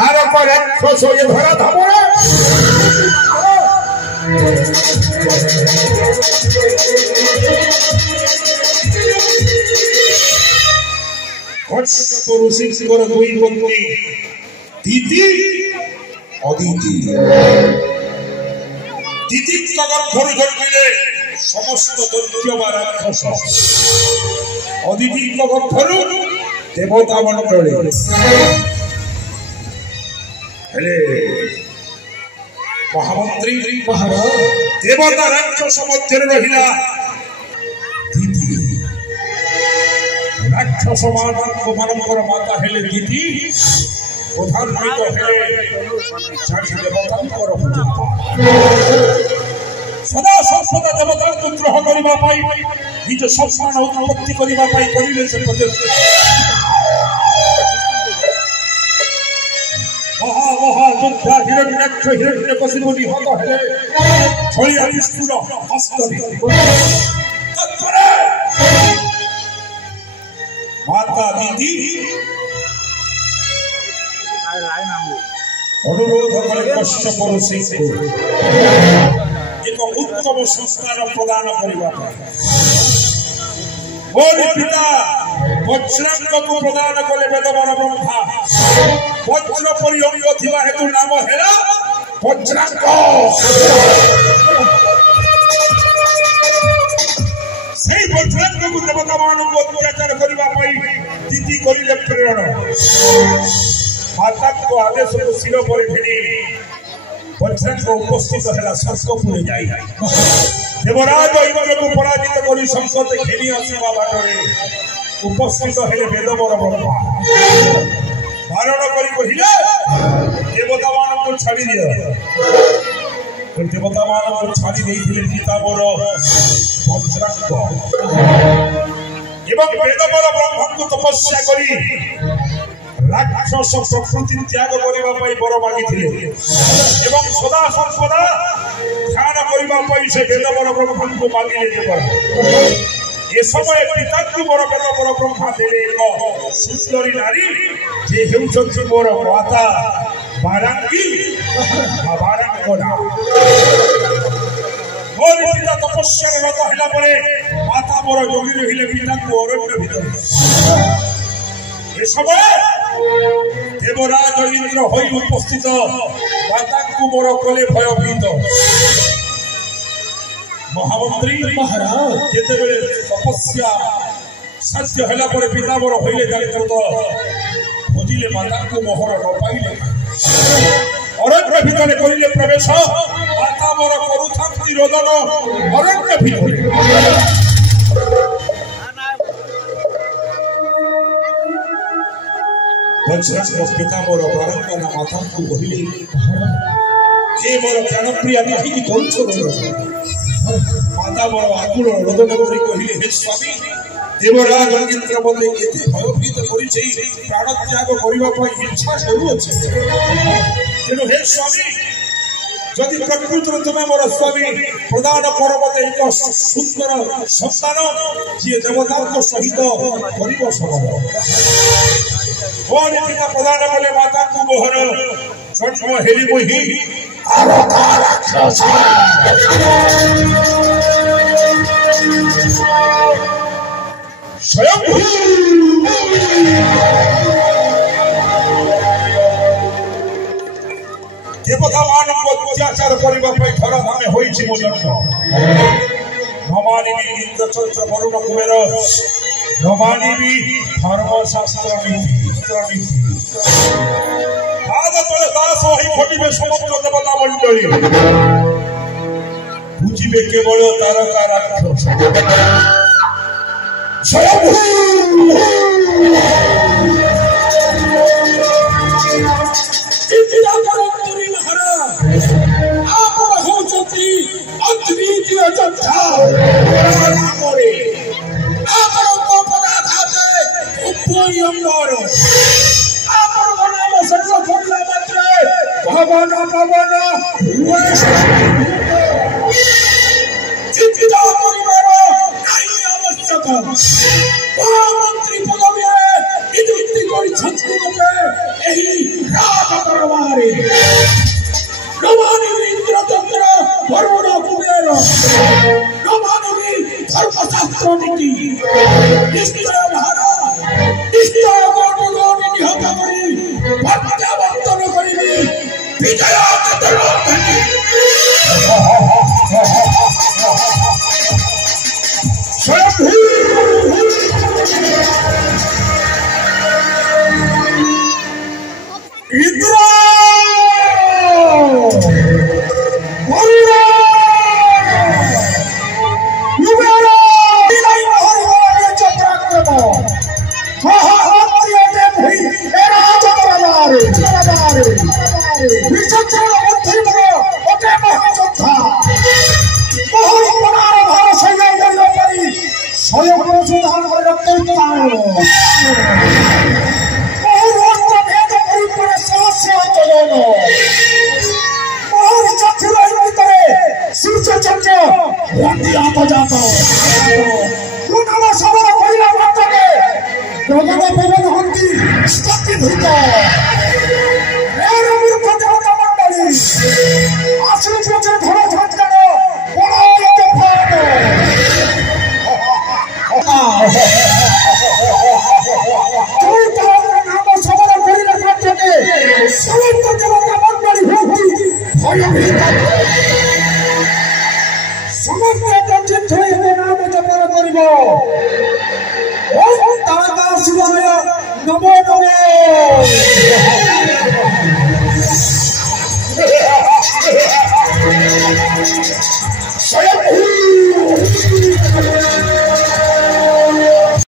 are पर राक्षस ये धरा धामरे पुरुषिंकर दुई पत्नी दीदी अदिति दीदी गर्भर जन्मिले समस्त दैत्य बा राक्षस अदिति गर्भर देवता मंडली महामंत्री देवता राक्षस मध्य रहिला दीदी राक्षस मानकर माता हेले दीदी प्रधान देवता सदा सर्वदा देवता ग्रह करने निज सम्मान उत्पत्ति करने से महामहायोद्धा हिरण्याक्ष हिरण्यकशिपु निहत हेले छलिया विष्णुर हस्तरे माता दीदी अनुरोध करे कश्यप ऋषि एक उत्तम संस्कार प्रदान करने मोर पिता वज्रांग को प्रदान कले वेदवान ब्रह्मा वज्र परि अंग थिबा हेतु नाम हेला वज्रांग से वज्रांग को देवता मान को अत्याचार करने दीदी करिले प्रेरण माता को आदेश को शिर पर भिड़ी वज्रांग उपस्थित है स्वर्गपुर जाई देवराज इंद्र को पराजित कर संकट घेनी आसवा बाटरे उपस्थित है वेदवर ब्रह्मा धारण करी कहिले देवता मान को छाड़ी दिया देवता मान को छाड़ी देइथिले पिता मोर वज्रांग एवं वेदवर ब्रह्मा को तपस्या करी राक्षस प्रकृति त्याग करने बर मागिथिले एवं सदा सर्वदा ध्यान करने से वेदवर ब्रह्मा को मागिले ए समय पिता को मोर वेदवर ब्रह्मा देले एक सुंदरी नारी जे हेउछन्ति मोर माता बारांगी बारांगोला मोर पिता तपस्या रत हैला परे माता मोर जोगी रहिले पिता को अरण्य भीतर ए समय देवराज इंद्र होई उपस्थित माता को मोर कले भयभीत महामंत्री महाराज जेते बेले तपस्या सत्य हला पर पिता मोर होइले जालित खोजिले माता को मोहर न पाइले अरण्य भीतर करिले प्रवेश माता मोर करुथांती रोदन अरण्य भीतर वज्रांग पिता मोर बारंगना माता को कहिले हे मोर प्राणप्रिय दीदी की कौन छोड़ माता मोर आकुल रोदन करी कहिले हे स्वामी देवराज इंद्र मते एते भयभीत करि छै प्राण त्याग करिवा पई इच्छा करू अछि तेनु हे स्वामी जदि प्रकृति तुमे मोर स्वामी प्रदान कर मते एक सुंदर संतान जे देवता को सहित करिव सब पिता प्रदान कले माता को मोहर जन्म हेली मोही आरता राक्षस स्वयं देवता मान को अत्याचार करबा पई धरा धामे होई छि मो जन्म नमानिबी इंद्रचंद्र वरुण कुबेर नमानिबी धर्मशास्त्र नीति आदतले दास होई फटिबे समस्त देवता मंडली बुझिबे केवल तारका राक्षस स्वयं इतिरा करंतरी महाराज आप हो चती अद्वितीय जथा मोरे आप को पदार्थ कोई अंबर भवन भवन चिंता परिवार नहीं आवश्यक महामंत्री पदवी नियुक्ति कर छत्तीसगढ़ প্রত্যাবর্তন করিবি বিজয় नमो